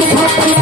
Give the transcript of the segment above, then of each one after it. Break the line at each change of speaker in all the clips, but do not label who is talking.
Thank you.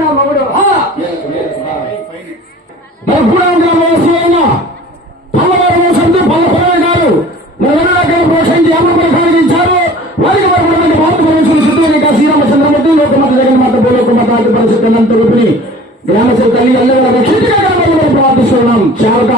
నా మగుడు ఆ!
మరుగుడాంధ్రవాసైన పల్లవారు మోసంతో పల్లపరవ గారు నగరాకర పోషించి అమృత కలిగించారు వారికి వరకు భారత సిద్ధునిక శ్రీరామచంద్రమూర్తి లోకమత జగన్మాత భూలోకమత ఆది అనంత రూపిణి తల్లి రక్షితగా ప్రార్థిస్తున్నాం చాలక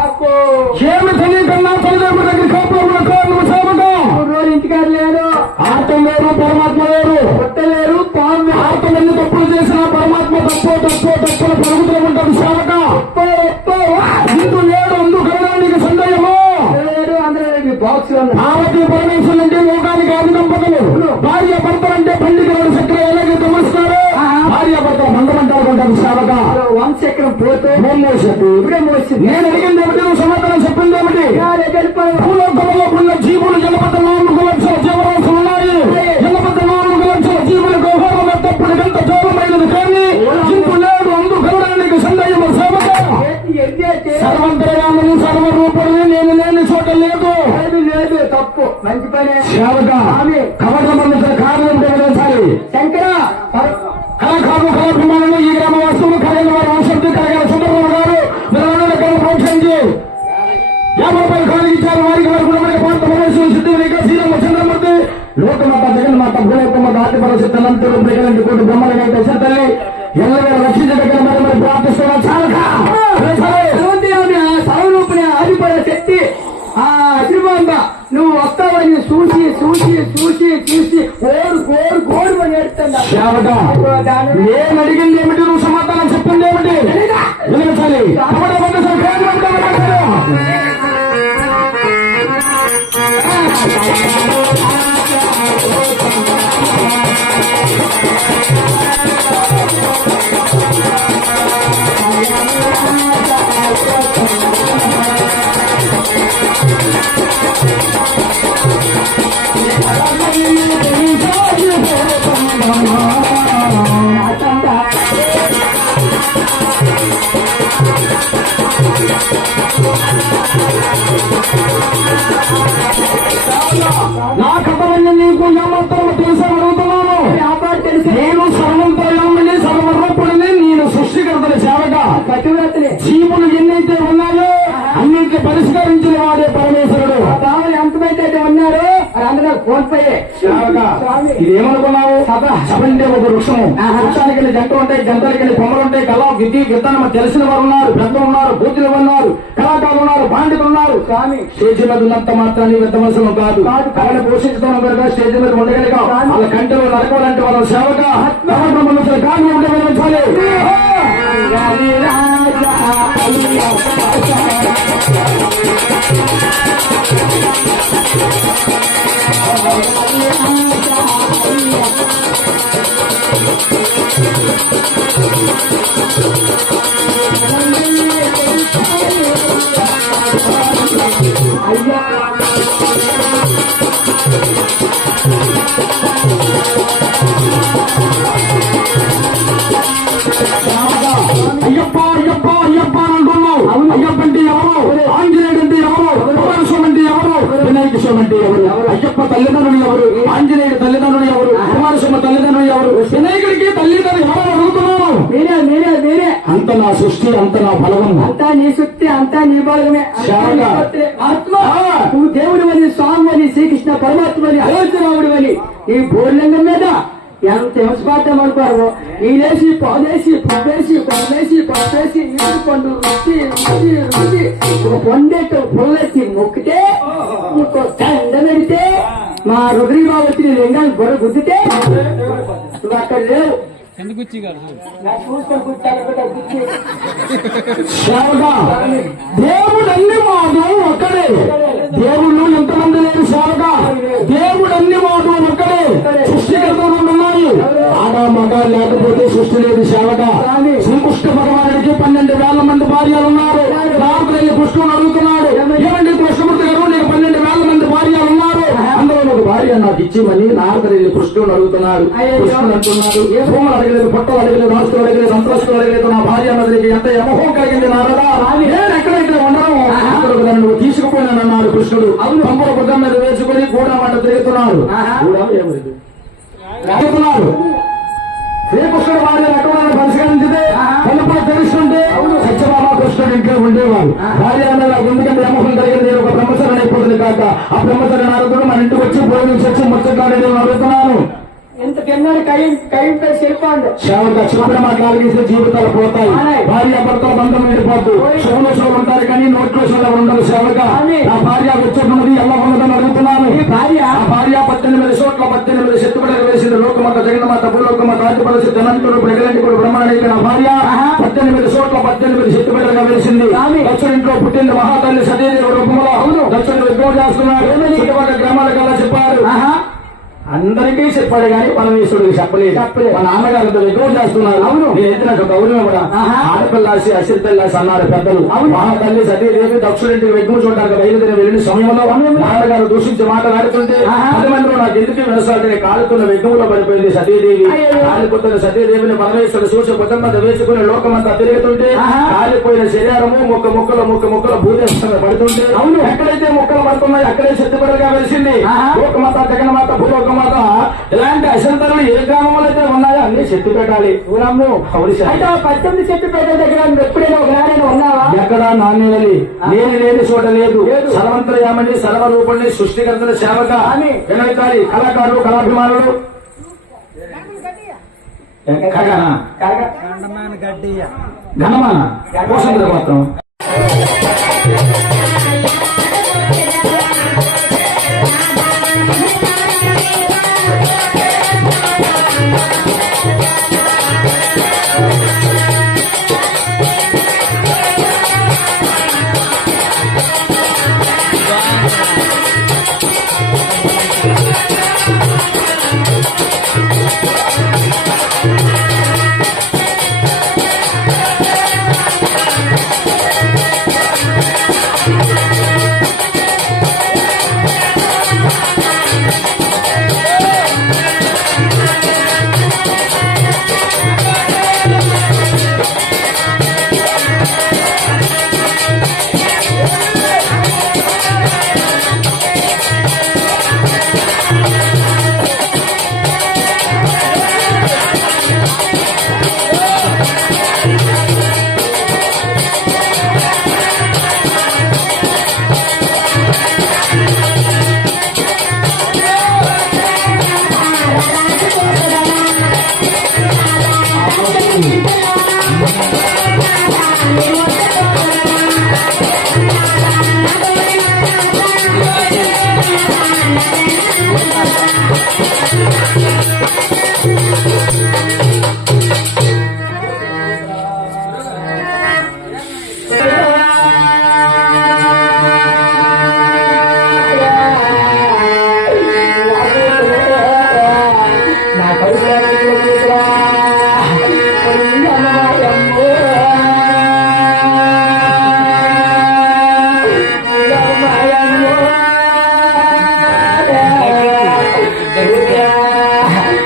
abajo. సెకండ్ పోతే ఇప్పుడే మోసింది
నేను అడిగింది ఏమిటి నువ్వు సమాధానం చెప్పింది ఏమిటి. భూలోకంలో ఉన్న జీవులు జలపత నాలుగు లక్షల జీవరాశులు ఉన్నాయి. జలపత నాలుగు లక్షల జీవులకు వ్యవహారం తప్పుడు ఎంత జోలమైనది కానీ ఇంపు లేడు అందు కలడానికి సందేహం? సర్వంతరయామని సర్వరూపుడిని నేను లేని చోట లేదు.
లేదు తప్పు. మంచి పనే.
కవచమందించిన ప్రజలంటి కోటి బ్రహ్మల దశ తల్లి ఎల్లవేళ రక్షించదగిన మరి మరి ప్రార్థిస్తున్నాం చాలక.
సర్వదేవుని ఆ శక్తి నువ్వు వస్తావని చూసి చూసి చూసి చూసి కోరు కోరు కోరు అని ఏడుతున్నా
సేవక నేను అడిగింది ఏమిటి? నువ్వు సమాధానం చెప్పింది ఏమిటి? కపట నీకు ఏమాత్రం తెలుసా అడుగుతున్నాను. నేను సర్వంతర్యామిని సర్వరూపుడిని నేను సృష్టికర్తని సేవగా
పతివ్రతని.
జీవులు ఎన్నైతే ఉన్నాయో
వాళ్ళందరూ కోల్పోయే
సేవగా
స్వామి.
ఇది ఏమనుకున్నావు? సభ. సభ అంటే ఒక వృక్షము. వృక్షానికి వెళ్ళి జంట ఉంటాయి జంటలకి వెళ్ళి కొమ్మలు ఉంటాయి కళ విధి విత్తనం తెలిసిన వారు ఉన్నారు పెద్దలు ఉన్నారు బూతులు ఉన్నారు కళాకారులు ఉన్నారు పాండితులు ఉన్నారు.
స్వామి.
స్టేజ్ మీద ఉన్నంత మాత్రాన్ని విత్తవలసిన కాదు. కళను పోషించడం కనుక స్టేజ్ మీద ఉండగలిగా వాళ్ళ కంటలో నడకాలంటే వాళ్ళ సేవక మనసు కాదు ఉంటే Thank you. అయ్యప్ప తల్లిదండ్రులు ఎవరు? ఆంజనేయుడు తల్లిదండ్రులు ఎవరు? కుమారస్వామి తల్లిదండ్రులు ఎవరు? వినాయకుడికి తల్లిదండ్రులు ఎవరు అడుగుతున్నాను
మీరే మీరే మీరే
అంత నా సృష్టి అంత నా బలవం
అంతా నీ శక్తి అంతా నీ భక్తులే. ఆత్మ. నువ్వు దేవుడు అని స్వామి అని శ్రీకృష్ణ పరమాత్మ అని అయోధ్యరాముడు అని ఈ భూలింగం మీద ఎంత అనుకోరు నీలేసి పాలేసి పప్పేసి పప్పేసి పప్పేసి నీరు పండు రుచి రుచి రుచి. ఒక పొండేట పుల్లేసి మొక్కితే ఇంకో పెడితే మా రుద్రీబావతిని లింగాన్ని గొర్రె గుద్దితే నువ్వు అక్కడ లేవు.
ఎందుకు వచ్చి
దేవుడు అన్ని మాడు ఒక్కడే. దేవుళ్ళు ఎంతమంది లేని సేవగా సృష్టిలేదు సేవక శ్రీకృష్ణ భగవానుడికి పన్నెండు వేల మంది భార్యలు ఉన్నారు. రాముడు కృష్ణుడు అడుగుతున్నాడు. ఏమండి? కృష్ణమూర్తి గారు? నీకు పన్నెండు వేల మంది భార్యలు ఉన్నారు. అందులో భార్య నాకు ఇచ్చిమని నారదరెల్లి కృష్ణుడు అడుగుతున్నాడు. అంటున్నాడు. ఏ భూములు అడగలేదు పొట్టలు అడగలేదు ఆస్తులు అడగలేదు సంతోషాలు అడగలేదు నా భార్య నదికి ఎంత యమహం కలిగింది నారదా?
వెళ్ళిపోండి
మాట్లాడిస్తే జీవితాలు పోతాయి. భార్య భర్తల బంధం వెళ్ళిపోద్దు శివులు శివులు ఉంటారు కానీ నోట్లో శివులు ఉండదు
ఆమె.
నా భార్య వచ్చేటున్నది ఎలా ఉన్నదని అడుగుతున్నాను
భార్య?
ఆ భార్య పద్దెనిమిది చోట్ల పద్దెనిమిది శత్రుబడలు వేసింది. లోకమాత జగన్మాత భూలోకమాత రాజపరసి ధనంతుడు ప్రజలంటికుడు బ్రహ్మణికి నా భార్య పద్దెనిమిది చోట్ల పద్దెనిమిది శత్రుబడలుగా వెలిసింది
ఆమె.
దక్షిణింట్లో పుట్టింది మహాతల్లి సతీదేవి రూపంలో. అవును. దక్షిణ విద్రోహం చేస్తున్నాడు. చుట్టుపక్కల గ్రామాల కల్లా చెప్పారు. అందరికీ చెప్పాడు కానీ పరమేశ్వరుడికి చెప్పలేదు. మా నాన్నగారితో ఎక్కువ చేస్తున్నారు. అవును. నేను ఎత్తిన గౌరవం కూడా. ఆడపిల్లాసి అసిరిపిల్లాసి అన్నారు పెద్దలు. అవును. మహాతల్లి సతీదేవి దక్షుడింటికి వెగ్గు చూడడానికి బయలుదేరి వెళ్ళిన సమయంలో నాన్నగారు దూషించి మాట్లాడుతుంటే మందిలో నాకు ఎందుకు వినసాలని కాలుతున్న వెగ్గులో పడిపోయింది సతీదేవి. కాలిపోతున్న సతీదేవిని పరమేశ్వరుడు చూసి కుటుంబం వేసుకుని లోకమంతా తిరుగుతుంటే. కాలిపోయిన శరీరము ముక్క ముక్కలు ముక్క ముక్కలు భూదేశం పడుతుంటే అవును. ఎక్కడైతే ముక్కలు పడుతున్నాయి అక్కడే శక్తిపడగా వెలిసింది.
ఆహా.
లోకమాత జగన్మాత భూలోకమాత ఇలాంటి అసంతరులు ఏ గ్రామంలో అయితే ఉన్నాయో అన్ని శక్తి పెట్టాలి. ఊరమ్ము
అయితే ఆ పద్దెనిమిది చెట్టు పేద దగ్గర ఎప్పుడైనా ఒకనాడైనా ఉన్నావా?
ఎక్కడ నాణ్యవలి నేను లేని చోట లేదు. సర్వంతర్యామని సర్వరూపుణ్ణి సృష్టికర్తల సేవక
ఆమె.
వినయకారి కళాకారులు కళాభిమానులు. ఘనమాన కోసం మాత్రం.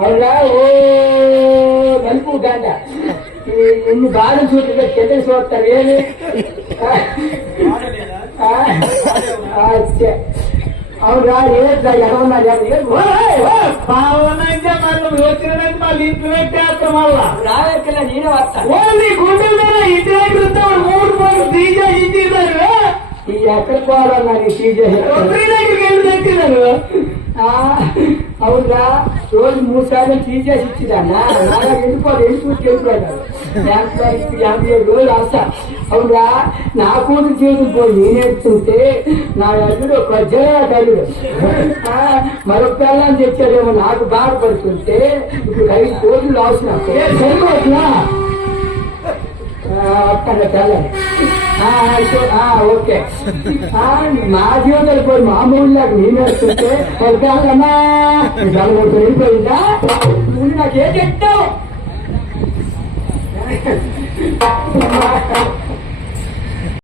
ಹೌದಾ ಓ ಮಲ್ಪು ಗಾಂಡ. ಇನ್ನು ಬಾಳು ಸೂಟಿಗೆ
ಕೆಟ್ಟ ಸೋಗ್ತಾರೆ ಏನು? ಅವ್ರ ಹೇಳ್ತಾ ಯಾವ ಪಾವನಾಂಜ
ಮಾತ್ರ ಯೋಚನೆ ಮಾಲ್
ಇಂಪ್ಲಿಮೆಂಟ್ ಆಗ್ತಾವಲ್ಲ ರಾಯಕ್ಕೆಲ್ಲ ನೀನೇ ಅರ್ಥ ಓನ್ಲಿ ಗೂಗಲ್ದಾಗ ಇದ್ರಾಗಿರುತ್ತೆ ಅವ್ರು ಮೂರು
ಮೂರು ಬೀಜ ಇದ್ದಿದ್ದಾರೆ ಈ ಎಕಡೆ
ಪಾಡ ನಾನು ಬೀಜ ಹೇಳ್ತೀನಿ
ಹೌದಾ? రోజు మూడు సార్లు తీసేసి ఇచ్చిదన్నా నాగా వెళ్ళిపోదు వెళ్ళిపోయి వెళ్ళిపోయాడు ఇప్పుడు యాభై ఏడు రోజులు వస్తా అవునా నా కూతురు చేతులు పోయి నేనేస్తుంటే నా అల్లుడు ప్రజల తల్లుడు ఆ, మరొక పిల్లని తెచ్చాడేమో నాకు బాధపడుతుంటే ఇప్పుడు ఐదు రోజులు అవసరం సరిపోతున్నా అక్కడ తెల్లని. ఓకే. ఆ, మా జీవితాలు పోయి మామూలులాగా నేను వస్తుంటే ఒకమ్మా వెళ్ళిపోయిందా? నువ్వు నాకేం చెప్తావు?